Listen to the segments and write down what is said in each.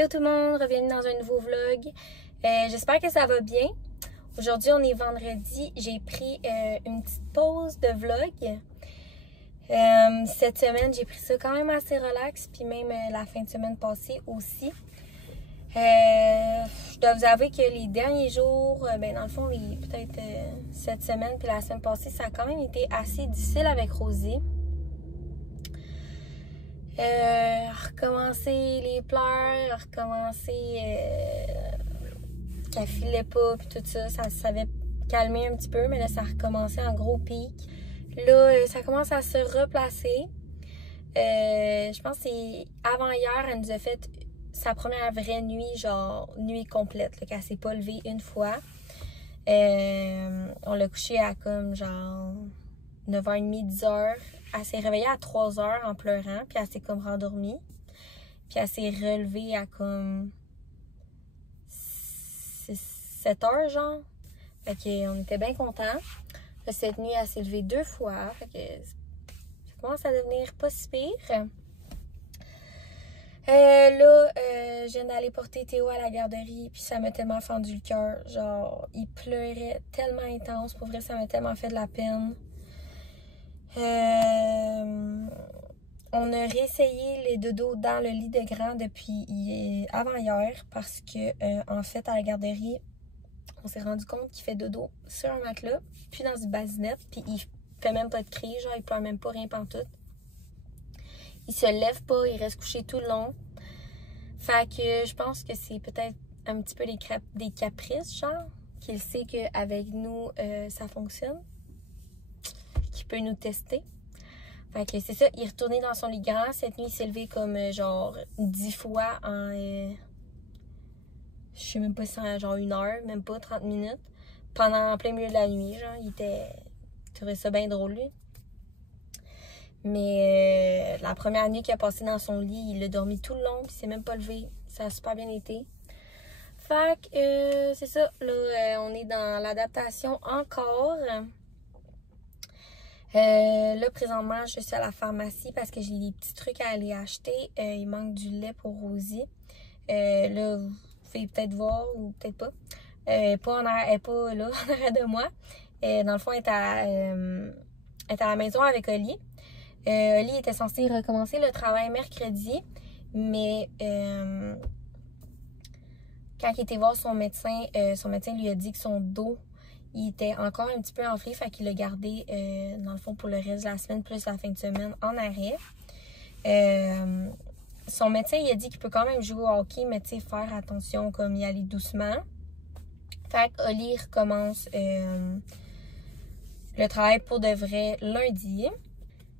Hello tout le monde, bienvenue dans un nouveau vlog. J'espère que ça va bien. Aujourd'hui, on est vendredi. J'ai pris une petite pause de vlog. Cette semaine, j'ai pris ça quand même assez relax. Puis même la fin de semaine passée aussi. Je dois vous avouer que les derniers jours, dans le fond, peut-être cette semaine puis la semaine passée, ça a quand même été assez difficile avec Rosie. Recommencer les pleurs, recommencer qu'elle filait pas puis tout ça, ça s'avait calmé un petit peu, mais là ça a recommencé en gros pic. Là ça commence à se replacer. Je pense que c'est avant hier, elle nous a fait sa première vraie nuit, genre nuit complète, là, qu'elle s'est pas levée une fois. On l'a couchée à comme genre 9h30, 10h. Elle s'est réveillée à 3h en pleurant, puis elle s'est comme rendormie. Puis elle s'est relevée à comme 7h, genre. Fait qu'on était bien contents. Là, cette nuit, elle s'est levée 2 fois. Fait que ça commence à devenir pas si pire. Je viens d'aller porter Théo à la garderie, puis ça m'a tellement fendu le cœur. Genre, il pleurait tellement intense. Pour vrai, ça m'a tellement fait de la peine. On a réessayé les dodos dans le lit de grand depuis avant hier parce que en fait à la garderie on s'est rendu compte qu'il fait dodo sur un matelas puis dans une basinette, puis il fait même pas de cri, genre il pleure même pas, rien pantoute. Il se lève pas, il reste couché tout le long. Fait que je pense que c'est peut-être un petit peu des caprices, genre qu'il sait qu'avec nous ça fonctionne, qu'il peut nous tester. Fait que c'est ça, il est retourné dans son lit grand. Cette nuit, il s'est levé comme genre 10 fois en... je sais même pas si c'est genre 1 heure, même pas 30 minutes. Pendant en plein milieu de la nuit, genre, il trouvait ça bien drôle, lui. Mais la première nuit qu'il a passé dans son lit, il a dormi tout le long, puis il s'est même pas levé. Ça a super bien été. Fait que c'est ça, là, on est dans l'adaptation encore. Là, présentement, je suis à la pharmacie parce que j'ai des petits trucs à aller acheter. Il manque du lait pour Rosie. Là, vous pouvez peut-être voir ou peut-être pas. Elle n'est pas là, en arrière de moi. Dans le fond, elle est à la maison avec Oli. Oli était censé recommencer le travail mercredi, mais quand il était voir son médecin lui a dit que son dos il était encore un petit peu enflé, fait qu'il l'a gardé dans le fond pour le reste de la semaine, plus la fin de semaine en arrêt. Son médecin il a dit qu'il peut quand même jouer au hockey, mais tu sais, faire attention, comme y aller doucement. Fait qu'Oli recommence le travail pour de vrai lundi.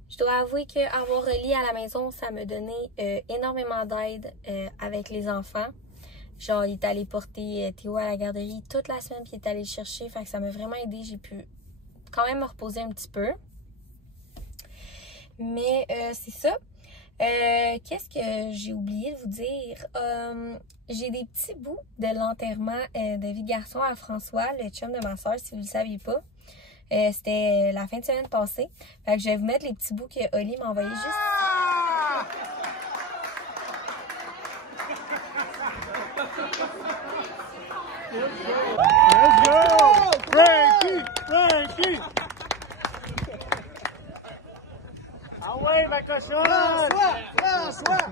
Je dois avouer qu'avoir Oli à la maison, ça m'a donné énormément d'aide avec les enfants. Genre, il est allé porter Théo à la garderie toute la semaine, puis il est allé le chercher. Fait que ça m'a vraiment aidé. J'ai pu quand même me reposer un petit peu. Mais c'est ça. Qu'est-ce que j'ai oublié de vous dire? J'ai des petits bouts de l'enterrement de vie de garçon à François, le chum de ma soeur, si vous ne le saviez pas. C'était la fin de semaine passée. Fait que je vais vous mettre les petits bouts que Oli m'a envoyés juste. Let's go! Frankie! Ah ouais, ma cochonne! François!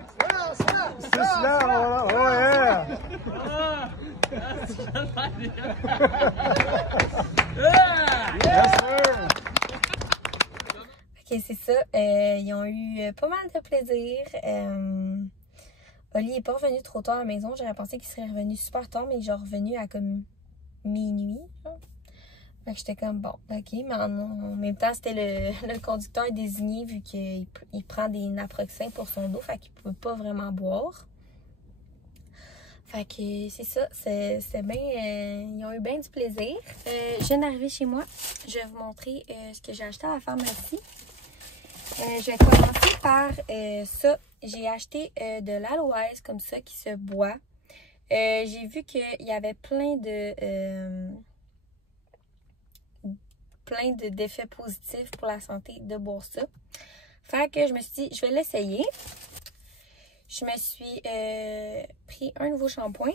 C'est cela, voilà. Oh yeah! Yes, sir! Ok, c'est ça. Ils ont eu pas mal de plaisir. Oli n'est pas revenu trop tard à la maison. J'aurais pensé qu'il serait revenu super tard, mais il est genre revenu à comme minuit. Genre. Fait que j'étais comme bon, ok. Mais en même temps, c'était le conducteur désigné vu qu'il prend des naproxen pour son dos. Fait qu'il ne peut pas vraiment boire. Fait que c'est ça. C'est bien. Ils ont eu bien du plaisir. Je viens d'arriver chez moi. Je vais vous montrer ce que j'ai acheté à la pharmacie. Je vais commencer par ça. J'ai acheté de l'aloès comme ça qui se boit. J'ai vu qu'il y avait plein d'effets positifs pour la santé de boire ça. Fait que je me suis dit, je vais l'essayer. je me suis pris un nouveau shampoing.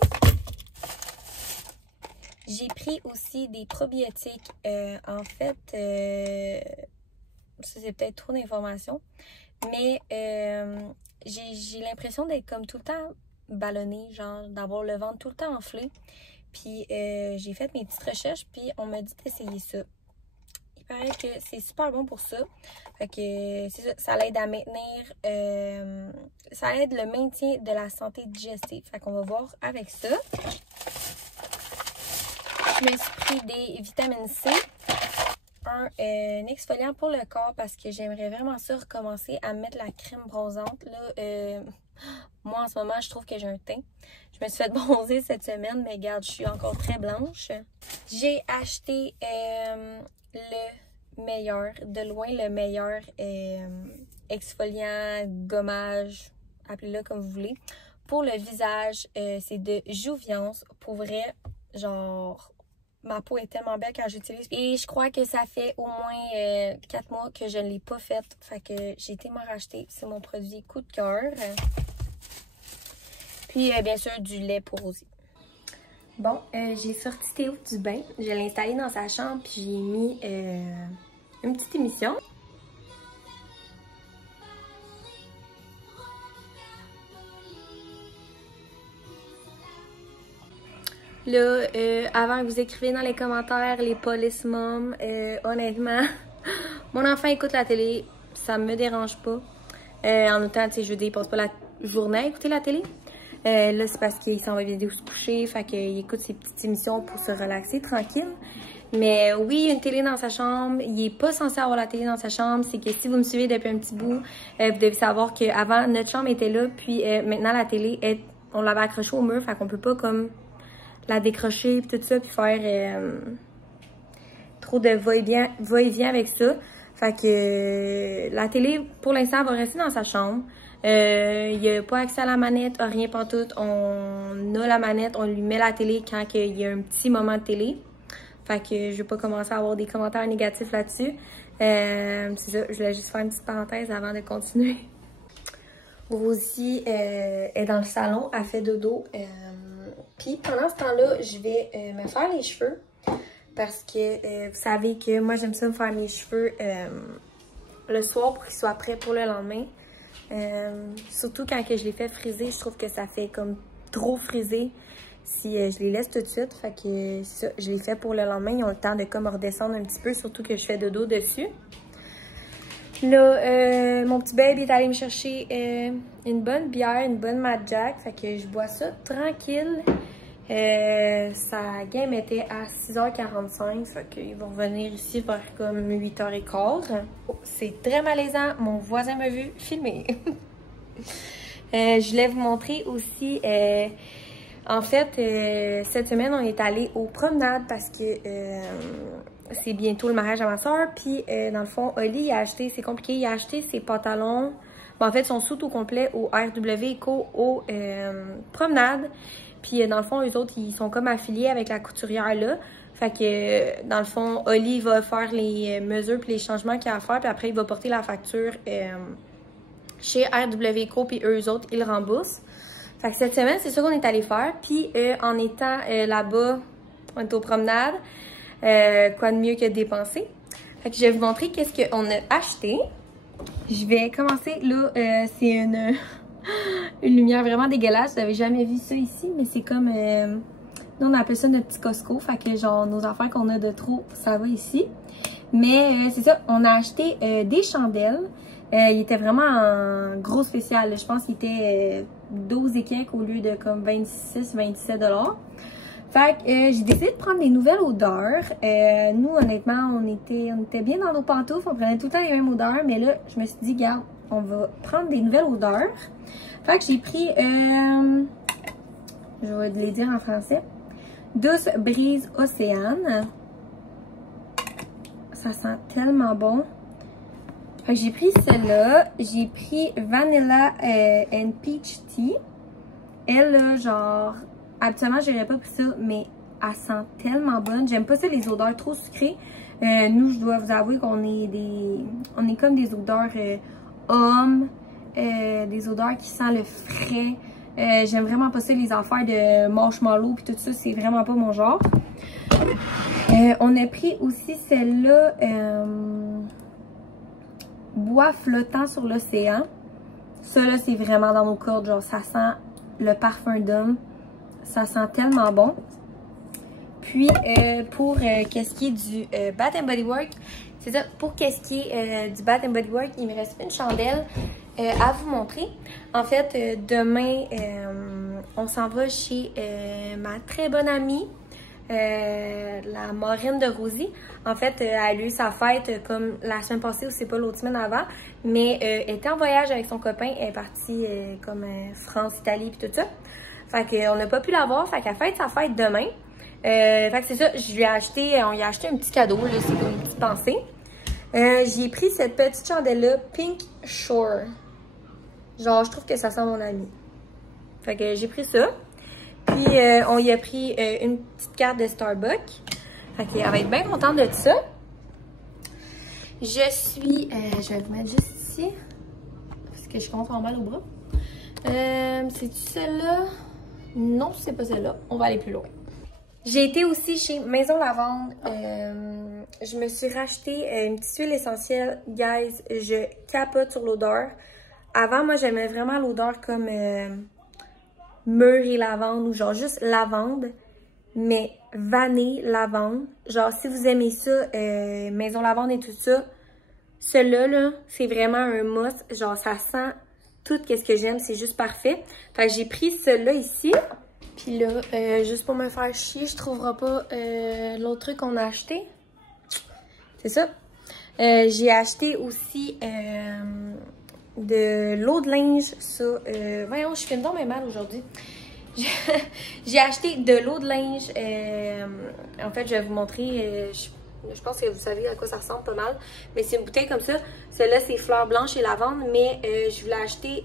J'ai pris aussi des probiotiques. En fait, ça c'est peut-être trop d'informations, mais j'ai l'impression d'être comme tout le temps ballonnée, genre d'avoir le ventre tout le temps enflé. Puis j'ai fait mes petites recherches, puis on m'a dit d'essayer ça. Il paraît que c'est super bon pour ça. Fait que c'est ça, ça l'aide à maintenir, ça aide le maintien de la santé digestive. Fait qu'on va voir avec ça. Je me suis pris des vitamines C, un exfoliant pour le corps parce que j'aimerais vraiment ça recommencer à mettre la crème bronzante. Là, moi en ce moment, je trouve que j'ai un teint. Je me suis fait bronzer cette semaine, mais regarde, je suis encore très blanche. J'ai acheté le meilleur, de loin le meilleur exfoliant, gommage, appelez-le comme vous voulez. Pour le visage, c'est de Jouviance. Pour vrai, genre, ma peau est tellement belle quand j'utilise. Et je crois que ça fait au moins 4 mois que je ne l'ai pas faite. Fait que j'ai été m'en racheter. C'est mon produit coup de cœur. Puis, bien sûr, du lait pour rosé. Bon, j'ai sorti Théo du bain. Je l'ai installé dans sa chambre, puis j'ai mis une petite émission. Là, avant que vous écriviez dans les commentaires les police moms, honnêtement, mon enfant écoute la télé, ça me dérange pas. En autant, tu sais, je veux dire, il passe pas la journée à écouter la télé. Là, c'est parce qu'il s'en va vidéo se coucher, fait qu'il écoute ses petites émissions pour se relaxer tranquille. Mais oui, il y a une télé dans sa chambre. Il est pas censé avoir la télé dans sa chambre. C'est que si vous me suivez depuis un petit bout, vous devez savoir qu'avant, notre chambre était là, puis maintenant, la télé, on l'avait accrochée au mur, fait qu'on peut pas comme la décrocher, puis tout ça, puis faire trop de va-et-vient avec ça. Fait que la télé, pour l'instant, va rester dans sa chambre. Il n'y a pas accès à la manette, rien pantoute. On a la manette, on lui met la télé quand il y a un petit moment de télé. Fait que je vais pas commencer à avoir des commentaires négatifs là-dessus. C'est ça, je voulais juste faire une petite parenthèse avant de continuer. Rosie est dans le salon, elle fait dodo. Puis pendant ce temps-là, je vais me faire les cheveux. Parce que vous savez que moi, j'aime ça me faire mes cheveux le soir pour qu'ils soient prêts pour le lendemain. Surtout quand que je les fais friser, je trouve que ça fait comme trop frisé si je les laisse tout de suite. Fait que ça, je les fais pour le lendemain. Ils ont le temps de comme redescendre un petit peu, surtout que je fais dodo dessus. Là, mon petit baby est allé me chercher une bonne bière, une bonne Mad Jack. Fait que je bois ça tranquille. Sa game était à 6h45, fait qu'ils vont revenir ici vers comme 8h15. Oh, c'est très malaisant, mon voisin m'a vu filmer. Je voulais vous montrer aussi, en fait, cette semaine, on est allé aux promenades parce que c'est bientôt le mariage à ma soeur. Puis, dans le fond, Oli, il a acheté, c'est compliqué, il a acheté ses pantalons, en fait, son suit au complet au RW Eco aux promenades. Puis, dans le fond, eux autres, ils sont comme affiliés avec la couturière là. Fait que, dans le fond, Oli va faire les mesures puis les changements qu'il y a à faire. Puis après, il va porter la facture chez RW Eco. Puis eux autres, ils remboursent. Fait que cette semaine, c'est ça qu'on est allé faire. Puis, en étant là-bas, on est aux promenades. Quoi de mieux que de dépenser. Fait que je vais vous montrer qu'est-ce qu'on a acheté. Je vais commencer. Là, c'est une lumière vraiment dégueulasse. Vous n'avez jamais vu ça ici, mais c'est comme... nous, on appelle ça notre petit Costco. Fait que genre, nos affaires qu'on a de trop, ça va ici. Mais c'est ça, on a acheté des chandelles. Il était vraiment en gros spécial. Je pense qu'il était 12 et quelques au lieu de comme 26-27 $. Fait que j'ai décidé de prendre des nouvelles odeurs. Nous, honnêtement, on était bien dans nos pantoufles. On prenait tout le temps les mêmes odeurs. Mais là, je me suis dit, regarde, on va prendre des nouvelles odeurs. Fait que j'ai pris, je vais les dire en français, Douce Brise Océane. Ça sent tellement bon. Fait que j'ai pris celle-là. J'ai pris Vanilla and Peach Tea. Elle, là, genre, habituellement, j'aurais pas pris ça, mais elle sent tellement bonne. J'aime pas ça, les odeurs trop sucrées. Nous, je dois vous avouer qu'on est comme des odeurs hommes, des odeurs qui sentent le frais. J'aime vraiment pas ça, les affaires de marshmallow puis tout ça, c'est vraiment pas mon genre. On a pris aussi celle-là, bois flottant sur l'océan. Ça là, c'est vraiment dans nos cordes, genre ça sent le parfum d'homme. Ça sent tellement bon. Puis pour qu'est-ce qui est du Bath & Body Works, c'est ça, pour qu'est-ce qui est du Bath & Body Works, il me reste une chandelle à vous montrer. En fait, demain, on s'en va chez ma très bonne amie, la marraine de Rosie. En fait, elle a eu sa fête comme la semaine passée ou c'est pas l'autre semaine avant, mais elle était en voyage avec son copain, elle est partie comme France, Italie puis tout ça. Fait qu'on n'a pas pu la voir, fait qu'elle fête sa fête demain. Fait que c'est ça, je lui ai acheté, on lui a acheté un petit cadeau, là, c'est comme une petite pensée. J'ai pris cette petite chandelle-là, Pink Shore. Genre, je trouve que ça sent mon ami. Fait que j'ai pris ça. Puis, on y a pris une petite carte de Starbucks. Fait qu'elle va être bien contente de ça. Je vais vous mettre juste ici. Parce que je commence à avoir mal au bras. C'est-tu celle-là? Non, c'est pas celle-là. On va aller plus loin. J'ai été aussi chez Maison Lavande. Je me suis racheté une petite huile essentielle. Guys, je capote sur l'odeur. Avant, moi, j'aimais vraiment l'odeur comme mûre et lavande ou genre juste lavande. Mais vanille, lavande. Genre, si vous aimez ça, Maison Lavande et tout ça, celui-là, là, c'est vraiment un must. Genre, ça sent tout ce que j'aime. C'est juste parfait. Fait que j'ai pris celui-là ici. Puis là, juste pour me faire chier, je trouverai pas l'autre truc qu'on a acheté. C'est ça. J'ai acheté aussi de l'eau de linge. Ça, voyons, je fais donc même mal aujourd'hui. J'ai acheté de l'eau de linge. En fait, je vais vous montrer. Je pense que vous savez à quoi ça ressemble pas mal. Mais c'est une bouteille comme ça. Celle-là, c'est fleurs blanches et lavande. Mais je voulais acheter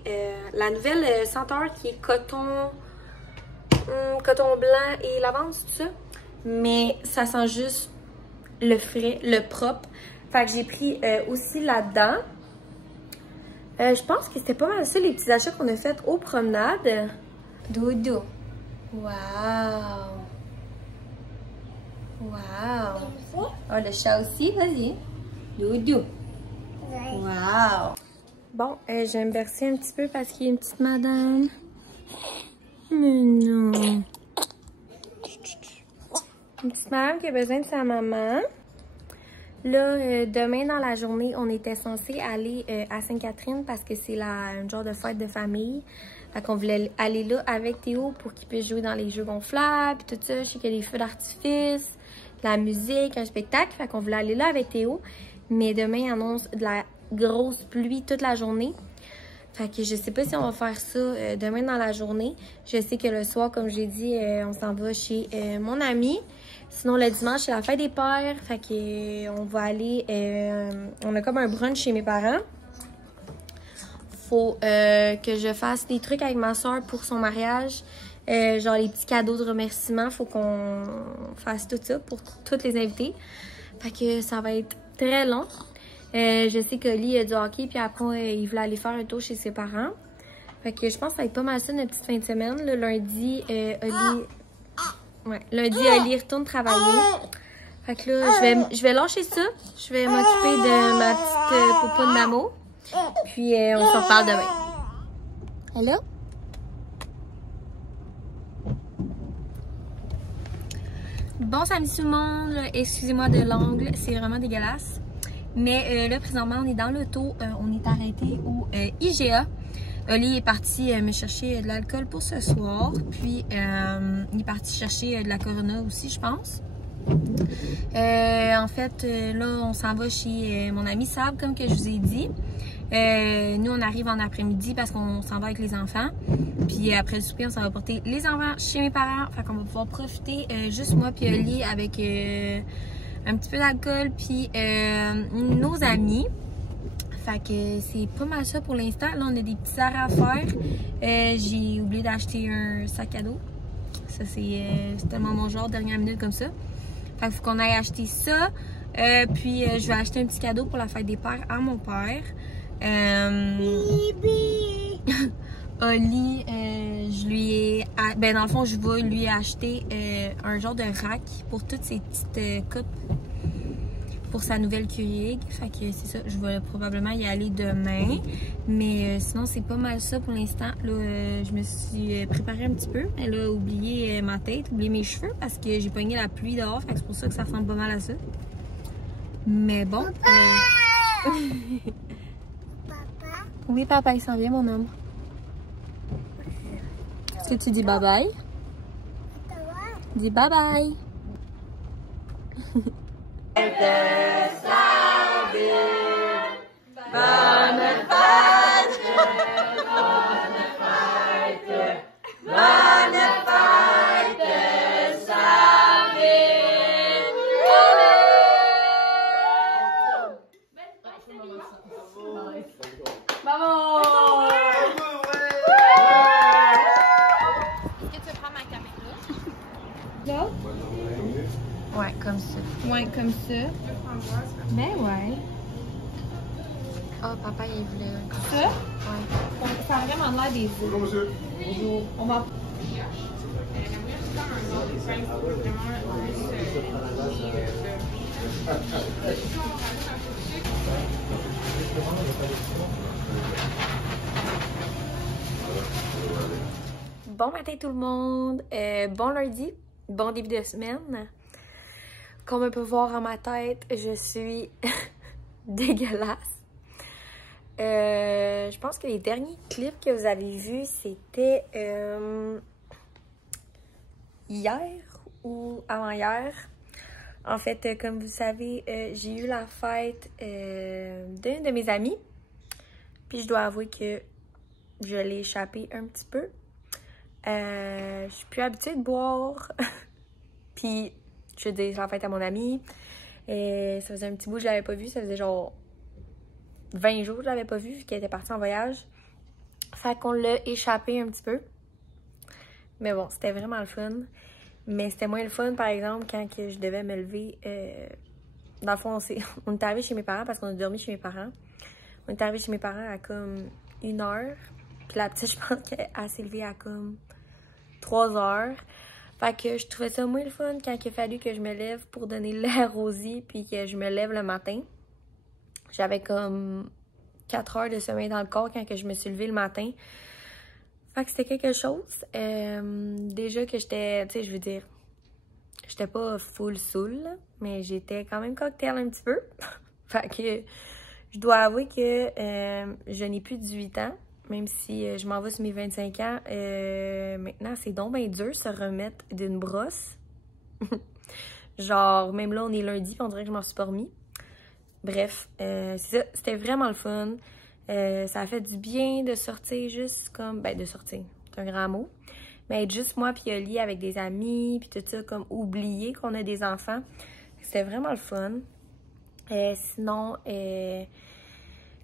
la nouvelle senteur qui est coton blanc et lavande, c'est ça? Mais ça sent juste le frais, le propre. Fait que j'ai pris aussi là-dedans. Je pense que c'était pas mal ça, les petits achats qu'on a fait aux promenades. Doudou. Wow. Wow. Oh, le chat aussi, vas-y. Doudou. Wow. Bon, je vais me bercer un petit peu parce qu'il y a une petite madame. Mais non. Une petite madame qui a besoin de sa maman. Là, demain dans la journée, on était censé aller à Sainte-Catherine parce que c'est un genre de fête de famille. Fait qu'on voulait aller là avec Théo pour qu'il puisse jouer dans les jeux gonflables et tout ça. Je sais qu'il y a des feux d'artifice, de la musique, un spectacle. Fait qu'on voulait aller là avec Théo. Mais demain, il annonce de la grosse pluie toute la journée. Fait que je sais pas si on va faire ça demain dans la journée. Je sais que le soir, comme j'ai dit, on s'en va chez mon ami. Sinon, le dimanche, c'est la fête des pères. Fait que on va aller... on a comme un brunch chez mes parents. Faut que je fasse des trucs avec ma soeur pour son mariage. Genre les petits cadeaux de remerciement. Faut qu'on fasse tout ça pour toutes les invités. Fait que ça va être très long. Je sais qu'Oli a du hockey, puis après, il voulait aller faire un tour chez ses parents. Fait que je pense que ça va être pas mal ça notre petite fin de semaine. Le lundi, Oli retourne travailler. Fait que là, je vais lâcher ça. Je vais m'occuper de ma petite popoune d'amour. Puis on s'en reparle demain. Hello? Bon samedi tout le monde. Excusez-moi de l'angle, c'est vraiment dégueulasse. Mais là, présentement, on est dans l'auto. On est arrêté au IGA. Oli est parti me chercher de l'alcool pour ce soir. Puis, il est parti chercher de la Corona aussi, je pense. En fait, là, on s'en va chez mon ami Sab, comme que je vous ai dit. Nous, on arrive en après-midi parce qu'on s'en va avec les enfants. Puis après le souper, on s'en va porter les enfants chez mes parents. Fait qu'on va pouvoir profiter, juste moi puis Oli, avec un petit peu d'alcool puis nos amis. Fait que c'est pas mal ça pour l'instant. Là, on a des petits arrêts à faire. J'ai oublié d'acheter un sac à dos. Ça, c'est tellement mon genre, dernière minute comme ça. Fait qu'il faut qu'on aille acheter ça. Puis je vais acheter un petit cadeau pour la fête des pères à mon père. Oli, je lui ai... Ben dans le fond, je vais lui acheter un genre de rack pour toutes ses petites coupes pour sa nouvelle Keurig. Fait que c'est ça, je vais probablement y aller demain. Mais sinon, c'est pas mal ça pour l'instant. Là, je me suis préparée un petit peu. Elle a oublié ma tête, oublié mes cheveux parce que j'ai pogné la pluie dehors. Fait que c'est pour ça que ça ressemble pas mal à ça. Mais bon. Papa! Oui, papa, il s'en vient, mon homme. Est-ce que tu dis bye-bye? Dis bye-bye. Ouais, comme ça. Ouais, comme ça. Ben ouais. Oh, papa, il voulait. Ça? Ouais. Ça a vraiment l'air des œufs. Bonjour, monsieur. Bonjour. On va... Bon matin tout le monde. Bon lundi. Bon début de semaine. Comme on peut voir à ma tête, je suis dégueulasse. Je pense que les derniers clips que vous avez vus, c'était hier ou avant-hier. En fait, comme vous savez, j'ai eu la fête d'une de mes amies. Puis je dois avouer que je l'ai échappé un petit peu. Je suis plus habituée de boire. Puis, je veux dire, c'est la fête à mon amie. Ça faisait un petit bout que je l'avais pas vue. Ça faisait genre 20 jours que je l'avais pas vue vu qu'elle était partie en voyage. Fait qu'on l'a échappé un petit peu. Mais bon, c'était vraiment le fun. Mais c'était moins le fun, par exemple, quand que je devais me lever. Dans le fond, on est arrivé chez mes parents parce qu'on a dormi chez mes parents. On est arrivé chez mes parents à comme 1h. Puis la petite, je pense qu'elle s'est levée à comme 3h. Fait que je trouvais ça moins le fun quand il a fallu que je me lève pour donner le lait à Rosie puis que je me lève le matin. J'avais comme 4 heures de sommeil dans le corps quand que je me suis levée le matin. Fait que c'était quelque chose. Déjà que j'étais, tu sais, je veux dire, j'étais pas full saoul, mais j'étais quand même cocktail un petit peu. Fait que je dois avouer que je n'ai plus 18 ans. Même si je m'en vais sur mes 25 ans, maintenant, c'est donc bien dur de se remettre d'une brosse. Genre, même là, on est lundi, puis on dirait que je m'en suis pas remis. Bref, c'est ça, c'était vraiment le fun. Ça a fait du bien de sortir juste comme... Ben, de sortir, c'est un grand mot. Mais être juste moi puis Oli avec des amis, puis tout ça, comme oublier qu'on a des enfants. C'était vraiment le fun. Sinon...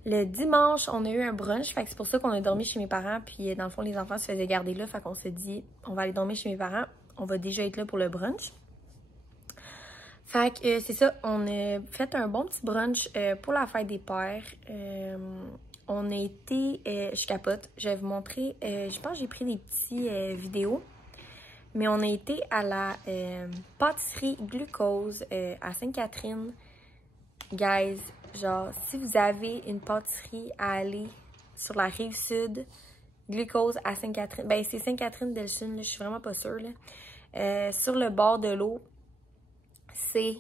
Le dimanche, on a eu un brunch, fait que c'est pour ça qu'on a dormi chez mes parents, puis dans le fond, les enfants se faisaient garder là, fait qu'on s'est dit, on va aller dormir chez mes parents, on va déjà être là pour le brunch. Fait que c'est ça, on a fait un bon petit brunch pour la fête des pères. On a été, je capote, je vais vous montrer, je pense que j'ai pris des petits vidéos, mais on a été à la pâtisserie Glucose à Sainte-Catherine. Guys, genre, si vous avez une pâtisserie à aller sur la rive sud, Glucose à Sainte-Catherine, ben c'est Sainte-Catherine-Delchine, je suis vraiment pas sûre, là. Sur le bord de l'eau, c'est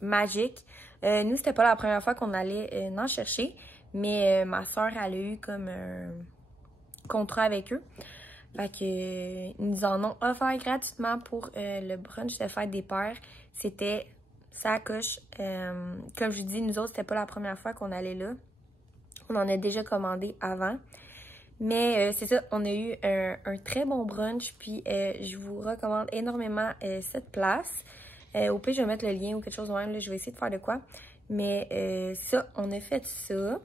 magique. Nous, c'était pas la première fois qu'on allait en chercher, mais ma soeur, elle a eu comme un contrat avec eux. Fait que ils nous en ont offert gratuitement pour le brunch de fête des pères. C'était... Ça coche. Comme je vous dis, nous autres, c'était pas la première fois qu'on allait là. On en a déjà commandé avant. Mais c'est ça, on a eu un très bon brunch. Puis je vous recommande énormément cette place. Au pire, je vais mettre le lien ou quelque chose de même. Là, je vais essayer de faire de quoi. Mais ça, on a fait ça.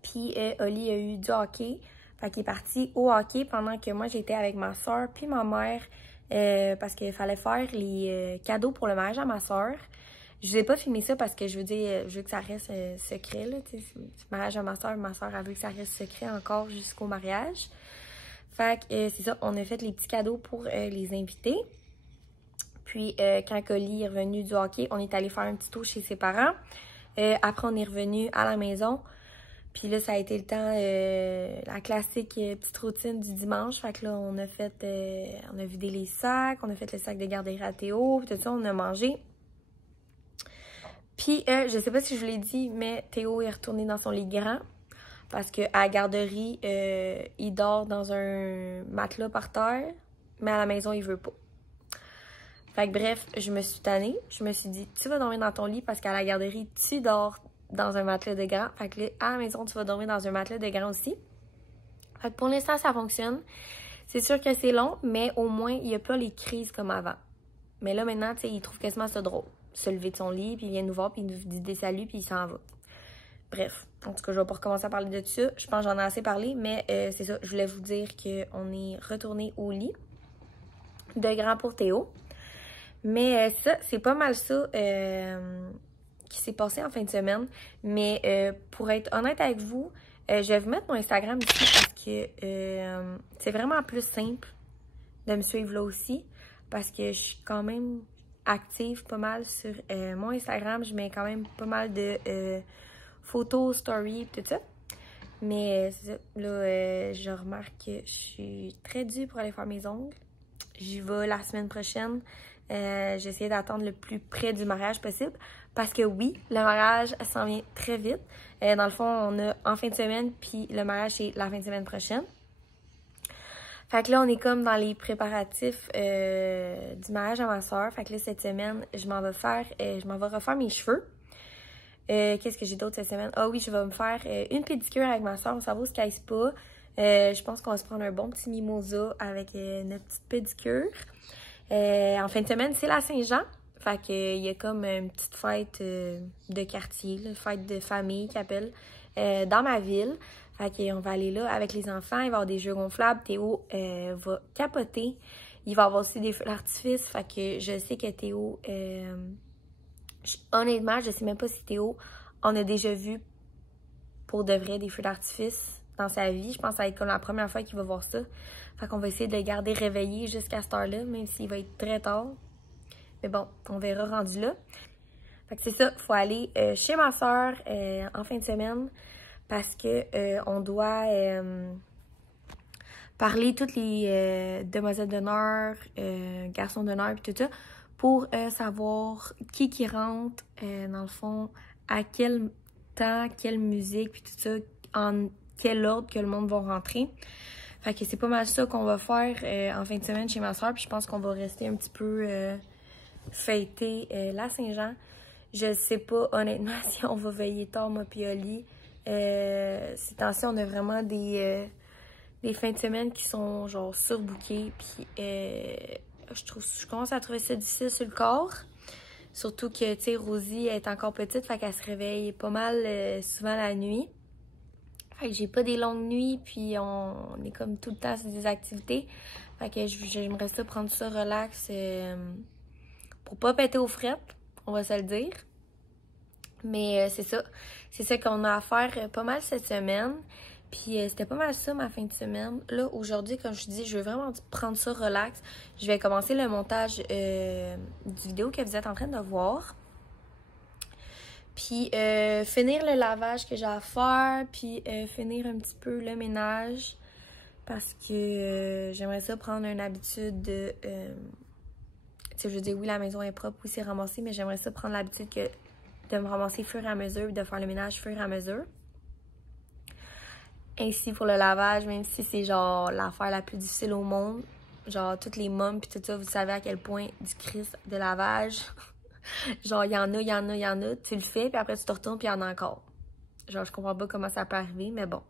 Puis Oli a eu du hockey. Fait qu'il est parti au hockey pendant que moi, j'étais avec ma soeur puis ma mère. Parce qu'il fallait faire les cadeaux pour le mariage à ma soeur. Je vous ai pas filmé ça parce que je veux que ça reste secret, là, tu sais. C'est le mariage de ma soeur elle veut que ça reste secret encore jusqu'au mariage. Fait que c'est ça, on a fait les petits cadeaux pour les invités. Puis quand Colly est revenu du hockey, on est allé faire un petit tour chez ses parents. Après, on est revenu à la maison. Puis là, ça a été le temps, la classique petite routine du dimanche. Fait que là, on a vidé les sacs, on a fait le sac de garderie à Théo, puis tout ça, on a mangé. Puis, je sais pas si je vous l'ai dit, mais Théo est retourné dans son lit grand. Parce qu'à la garderie, il dort dans un matelas par terre, mais à la maison, il veut pas. Fait que bref, je me suis tannée. Je me suis dit, tu vas dormir dans ton lit parce qu'à la garderie, tu dors dans un matelas de grand. Fait que là, à la maison, tu vas dormir dans un matelas de grand aussi. Fait que pour l'instant, ça fonctionne. C'est sûr que c'est long, mais au moins, il n'y a pas les crises comme avant. Mais là, maintenant, tu sais, il trouve quasiment ça drôle. Se lever de son lit, puis il vient nous voir, puis il nous dit des saluts, puis il s'en va. Bref, en tout cas, je vais pas recommencer à parler de ça. Je pense que j'en ai assez parlé, mais c'est ça. Je voulais vous dire qu'on est retourné au lit de grand pour Théo. Mais ça, c'est pas mal ça qui s'est passé en fin de semaine. Mais pour être honnête avec vous, je vais vous mettre mon Instagram ici parce que c'est vraiment plus simple de me suivre là aussi. Parce que je suis quand même active pas mal sur mon Instagram. Je mets quand même pas mal de photos, stories, tout ça. Mais c'est ça. Là, je remarque que je suis très due pour aller faire mes ongles. J'y vais la semaine prochaine. J'ai essayé d'attendre le plus près du mariage possible. Parce que oui, le mariage s'en vient très vite. Dans le fond, on a en fin de semaine, puis le mariage, c'est la fin de semaine prochaine. Fait que là, on est comme dans les préparatifs du mariage à ma soeur. Fait que là, cette semaine, je m'en vais refaire mes cheveux. Qu'est-ce que j'ai d'autre cette semaine? Ah oui, je vais me faire une pédicure avec ma soeur. On s'en va au Sky Spa. Je pense qu'on va se prendre un bon petit mimosa avec notre petite pédicure. En fin de semaine, c'est la Saint-Jean. Fait qu'il y a comme une petite fête de quartier, une fête de famille qu'ils appellent, dans ma ville. Fait qu'on va aller là avec les enfants. Il va y avoir des jeux gonflables. Théo va capoter. Il va y avoir aussi des feux d'artifice. Fait que je sais que Théo... honnêtement, je sais même pas si Théo en a déjà vu pour de vrai des feux d'artifice dans sa vie. Je pense que ça va être comme la première fois qu'il va voir ça. Fait qu'on va essayer de le garder réveillé jusqu'à cette heure-là, même s'il va être très tard. Mais bon, on verra rendu là. Fait que c'est ça, faut aller chez ma soeur en fin de semaine parce que on doit parler toutes les demoiselles d'honneur, garçons d'honneur et tout ça pour savoir qui rentre, dans le fond, à quel temps, quelle musique puis tout ça, en quel ordre que le monde va rentrer. Fait que c'est pas mal ça qu'on va faire en fin de semaine chez ma soeur. Puis je pense qu'on va rester un petit peu fêter la Saint-Jean. Je sais pas honnêtement si on va veiller tard, moi puis Oli. Ces temps-ci, on a vraiment des fins de semaine qui sont genre surbookées. Puis je commence à trouver ça difficile sur le corps. Surtout que, tu sais, Rosie est encore petite, fait qu'elle se réveille pas mal souvent la nuit. Fait que j'ai pas des longues nuits, puis on est comme tout le temps sur des activités. Fait que j'aimerais ça prendre ça relax pour pas péter aux frettes, on va se le dire. Mais c'est ça. C'est ça qu'on a à faire pas mal cette semaine. Puis c'était pas mal ça ma fin de semaine. Là, aujourd'hui, comme je dis, je veux vraiment prendre ça relax. Je vais commencer le montage du vidéo que vous êtes en train de voir. Puis finir le lavage que j'ai à faire. Puis finir un petit peu le ménage. Parce que j'aimerais ça prendre une habitude de... tu sais, je veux dire, oui, la maison est propre, oui, c'est ramassé. Mais j'aimerais ça prendre l'habitude de me ramasser au fur et à mesure. De faire le ménage au fur et à mesure. Ainsi pour le lavage, même si c'est genre l'affaire la plus difficile au monde. Genre toutes les mômes pis tout ça, vous savez à quel point du Christ de lavage. Genre il y en a, tu le fais puis après tu te retournes puis il y en a encore. Genre je comprends pas comment ça peut arriver, mais bon.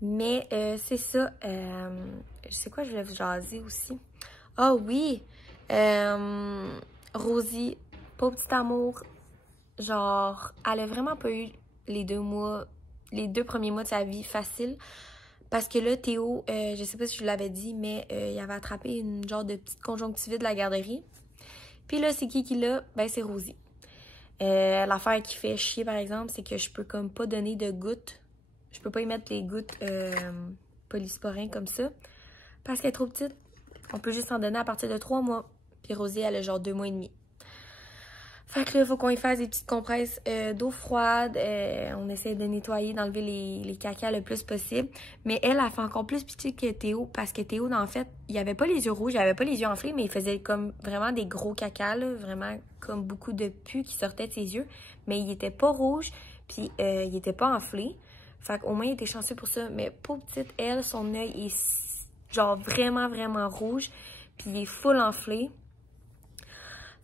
Mais c'est ça. Je sais quoi, je voulais vous jaser aussi. Ah oui! Rosie, pauvre petit amour, genre elle a vraiment pas eu les 2 premiers mois de sa vie facile. Parce que là, Théo, je sais pas si je vous l'avais dit, mais il avait attrapé une genre de petite conjonctivite de la garderie. Puis là, c'est qui l'a? Ben, c'est Rosie. L'affaire qui fait chier, par exemple, c'est que je peux comme pas donner de gouttes. Je peux pas y mettre les gouttes polysporin comme ça. Parce qu'elle est trop petite. On peut juste en donner à partir de 3 mois. Puis Rosie, elle a genre 2 mois et demi. Fait que là, il faut qu'on y fasse des petites compresses d'eau froide. On essaie de nettoyer, d'enlever les cacas le plus possible. Mais elle a fait encore plus pitié que Théo. Parce que Théo, en fait, il avait pas les yeux rouges, il avait pas les yeux enflés, mais il faisait comme vraiment des gros cacas, là. Vraiment comme beaucoup de pus qui sortaient de ses yeux. Mais il était pas rouge, puis il était pas enflé. Fait qu'au moins, il était chanceux pour ça. Mais pour petite, elle, son œil est genre vraiment, vraiment rouge. Puis il est full enflé.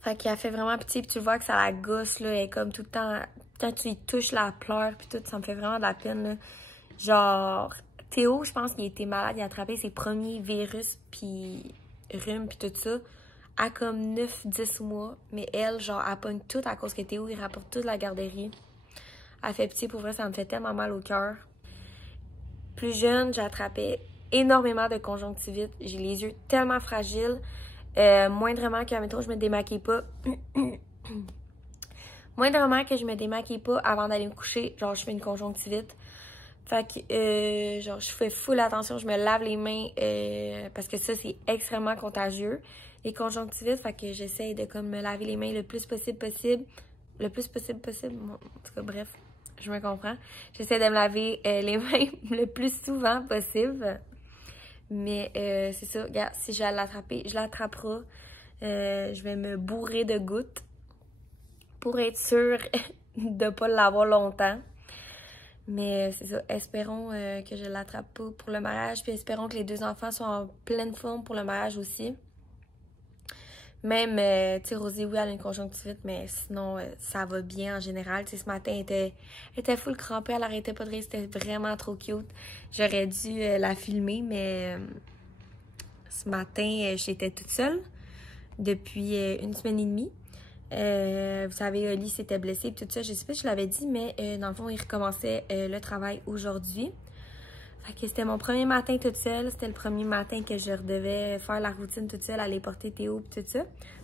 Fait qu'il a fait vraiment pitié, puis tu vois que ça la gosse, là, elle est comme tout le temps, quand tu y touches, la pleure, puis tout, ça me fait vraiment de la peine, là. Genre, Théo, je pense qu'il était malade, il a attrapé ses premiers virus, puis rhume, puis tout ça, à comme 9-10 mois, mais elle, genre, elle pogne tout à cause que Théo, il rapporte toute la garderie. Elle fait pitié, pour vrai, ça me fait tellement mal au cœur. Plus jeune, j'attrapais énormément de conjonctivite, j'ai les yeux tellement fragiles. Moindrement que, mettons, je me démaquille pas. Moindrement que je me démaquille pas avant d'aller me coucher, genre, je fais une conjonctivite. Fait que, genre, je fais full attention, je me lave les mains, parce que ça, c'est extrêmement contagieux, les conjonctivites. Fait que j'essaie de, comme, me laver les mains le plus possible. Le plus possible. Bon, en tout cas, bref, je me comprends. J'essaie de me laver les mains le plus souvent possible. Mais c'est ça, regarde, si je vais l'attraper, je l'attraperai. Je vais me bourrer de gouttes pour être sûre de ne pas l'avoir longtemps. Mais c'est ça, espérons que je l'attrape pas pour le mariage. Puis espérons que les 2 enfants soient en pleine forme pour le mariage aussi. Même, tu sais, Rosie, oui, elle a une conjonctivite, mais sinon, ça va bien en général. Tu sais, ce matin, elle était full crampée, elle arrêtait pas de rire, c'était vraiment trop cute. J'aurais dû la filmer, mais ce matin, j'étais toute seule depuis 1 semaine et demie. Vous savez, Oli s'était blessé et tout ça, je sais pas si je l'avais dit, mais dans le fond, il recommençait le travail aujourd'hui. Fait que c'était mon premier matin toute seule. C'était le premier matin que je devais faire la routine toute seule, aller porter Théo et tout ça.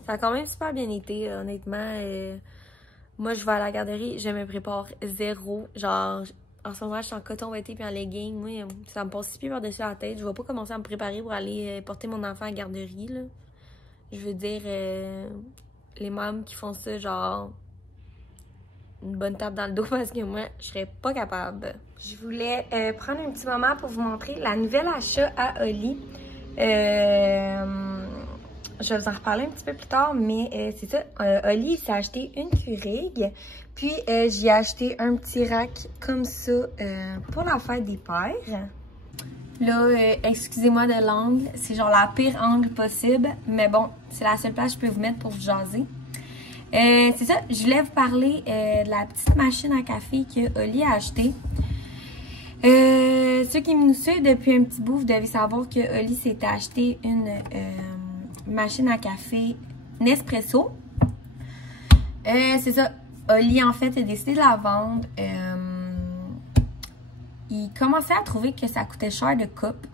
Ça a quand même super bien été, honnêtement. Moi, je vais à la garderie, je me prépare zéro. Genre, en ce moment, je suis en coton ouaté puis en legging. Moi, ça me passe 6 pieds par-dessus la tête. Je vais pas commencer à me préparer pour aller porter mon enfant à la garderie, là. Je veux dire, les mamans qui font ça, genre, une bonne tape dans le dos parce que moi, je serais pas capable. Je voulais prendre un petit moment pour vous montrer la nouvelle achat à Oli. Je vais vous en reparler un petit peu plus tard, mais c'est ça. Oli, il s'est acheté une Keurig. Puis, j'ai acheté un petit rack comme ça pour la fête des pères. Là, excusez-moi de l'angle. C'est genre la pire angle possible. Mais bon, c'est la seule place que je peux vous mettre pour vous jaser. C'est ça, je voulais vous parler de la petite machine à café que Oli a achetée. Ceux qui nous suivent depuis un petit bout, vous devez savoir que Oli s'était acheté une machine à café Nespresso. C'est ça, Oli en fait a décidé de la vendre. Il commençait à trouver que ça coûtait cher de coupe.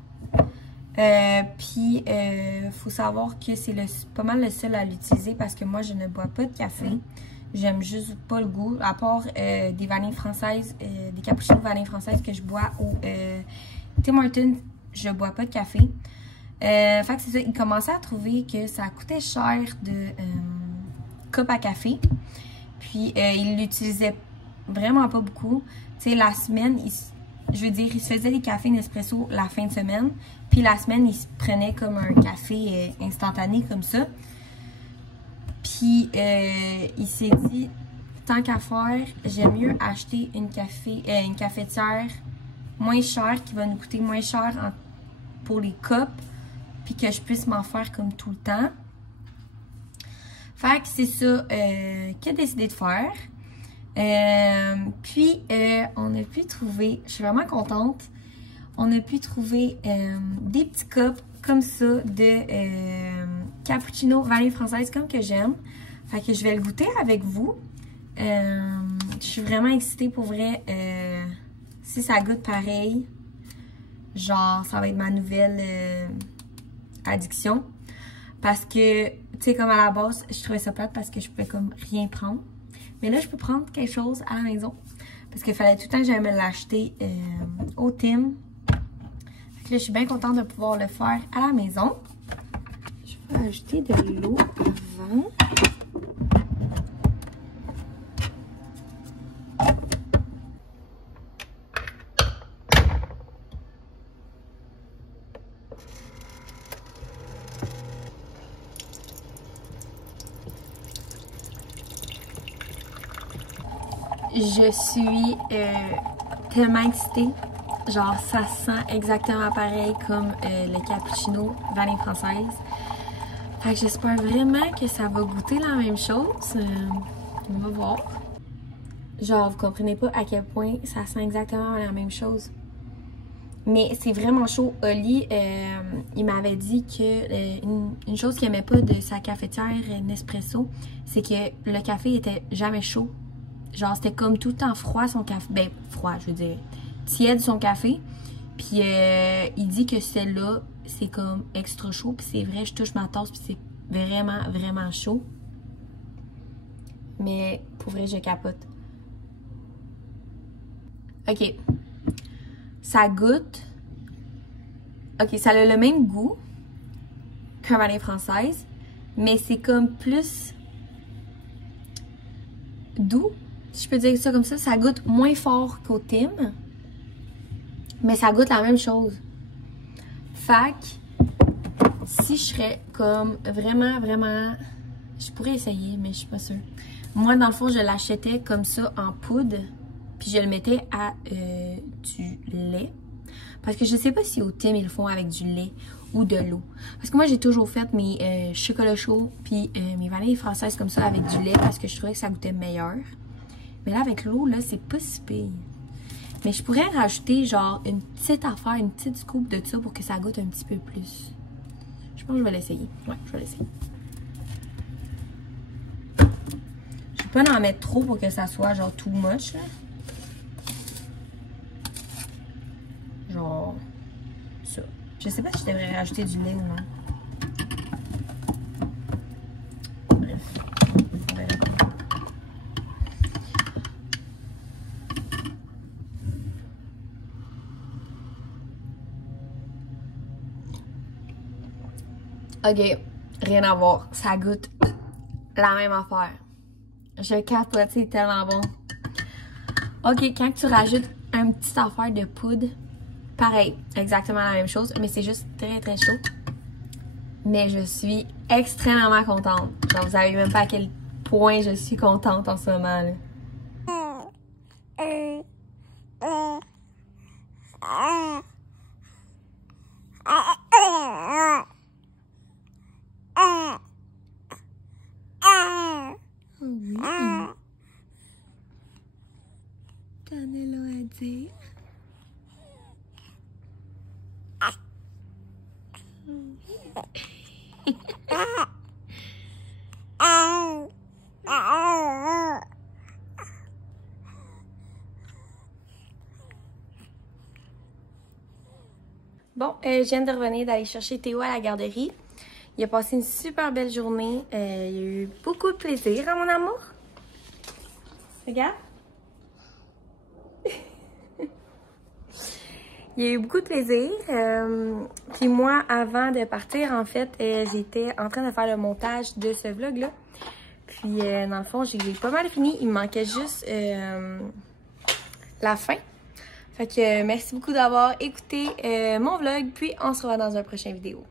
Puis, faut savoir que c'est pas mal le seul à l'utiliser parce que moi, je ne bois pas de café. J'aime juste pas le goût, à part des vanilles françaises, des cappuccinos vanilles françaises que je bois au Tim Hortons, je bois pas de café. Fait que c'est ça, il commençait à trouver que ça coûtait cher de coupe à café. Puis, il l'utilisait vraiment pas beaucoup. Tu sais, la semaine, je veux dire, il se faisait des cafés Nespresso la fin de semaine. Puis la semaine, il se prenait comme un café instantané comme ça. Puis il s'est dit, tant qu'à faire, j'aime mieux acheter une cafetière moins chère, qui va nous coûter moins cher pour les cups, puis que je puisse m'en faire comme tout le temps. Fait que c'est ça qu'il a décidé de faire. Puis, on a pu trouver, je suis vraiment contente, on a pu trouver des petits cups comme ça de cappuccino vanille française comme que j'aime. Fait que je vais le goûter avec vous. Je suis vraiment excitée pour vrai. Si ça goûte pareil, genre ça va être ma nouvelle addiction. Parce que, tu sais, comme à la base, je trouvais ça plate parce que je pouvais comme rien prendre. Mais là, je peux prendre quelque chose à la maison. Parce qu'il fallait tout le temps que j'aille me l'acheter au Tim. Fait que là, je suis bien contente de pouvoir le faire à la maison. Je vais ajouter de l'eau avant. Je suis tellement excitée. Genre, ça sent exactement pareil comme le cappuccino vanille française. Fait que j'espère vraiment que ça va goûter la même chose. On va voir. Genre, vous comprenez pas à quel point ça sent exactement la même chose. Mais c'est vraiment chaud. Oli, il m'avait dit que une chose qu'il aimait pas de sa cafetière Nespresso, c'est que le café était jamais chaud. Genre, c'était comme tout le temps froid son café. Ben, froid, je veux dire. Tiède son café. Puis, il dit que celle-là, c'est comme extra chaud. Puis, c'est vrai, je touche ma tasse. Puis, c'est vraiment, vraiment chaud. Mais, pour vrai, je capote. OK. Ça goûte. OK, ça a le même goût qu'un vanille française. Mais, c'est comme plus doux. Si je peux dire ça comme ça goûte moins fort qu'au Tim. Mais ça goûte la même chose. Fait que, si je serais comme vraiment, vraiment... Je pourrais essayer, mais je suis pas sûre. Moi, dans le fond, je l'achetais comme ça en poudre. Puis je le mettais à du lait. Parce que je sais pas si au Tim, ils le font avec du lait ou de l'eau. Parce que moi, j'ai toujours fait mes chocolats chauds puis mes vanilles françaises comme ça avec du lait. Parce que je trouvais que ça goûtait meilleur. Mais là, avec l'eau, là, c'est pas si pire. Mais je pourrais rajouter, genre, une petite affaire, une petite scoop de ça pour que ça goûte un petit peu plus. Je pense que je vais l'essayer. Ouais, je vais l'essayer. Je vais pas en mettre trop pour que ça soit, genre, too much, là. Genre, ça. Je sais pas si je devrais rajouter du lait ou non. OK, rien à voir. Ça goûte la même affaire. Je capote, c'est tellement bon. OK, quand tu rajoutes une petite affaire de poudre, pareil, exactement la même chose, mais c'est juste très, très chaud. Mais je suis extrêmement contente. Genre, vous savez même pas à quel point je suis contente en ce moment, là. Oui. T'en as là à dire? Bon, je viens de revenir d'aller chercher Théo à la garderie. Il a passé une super belle journée. Il a eu beaucoup de plaisir, hein, mon amour? Regarde. Il y a eu beaucoup de plaisir. Puis moi, avant de partir, en fait, j'étais en train de faire le montage de ce vlog-là. Puis, dans le fond, j'ai pas mal fini. Il me manquait juste la fin. Fait que merci beaucoup d'avoir écouté mon vlog. Puis, on se revoit dans un prochain vidéo.